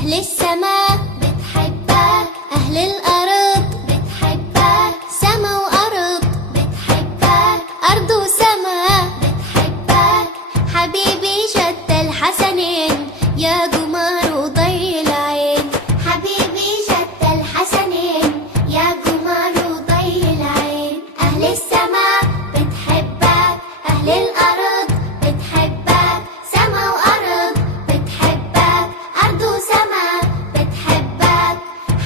أهل السماء بتحبك، أهل الأرض بتحبك، سما وأرض بتحبك، أرض وسما بتحبك. حبيبي شتى الحسنين يا قمر وضي العين، حبيبي شتى الحسنين يا قمر وضي العين. أهل السماء بتحبك، أهل الأرض بتحبك، سما وأرض بتحبك، أرض وسما بتحبك.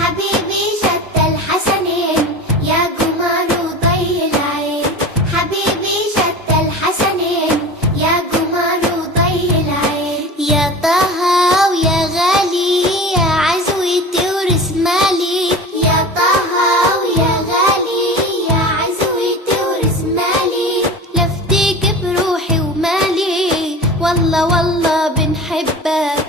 حبيبي شتى الحسنين يا قمر وضي العين، حبيبي شتى الحسنين يا قمر وضي العين. يا طه ويا غالي يا عزوتي ورسمالي، يا طه ويا غالي يا عزوتي ورسمالي. لفتيك بروحي ومالي، والله والله بنحبك.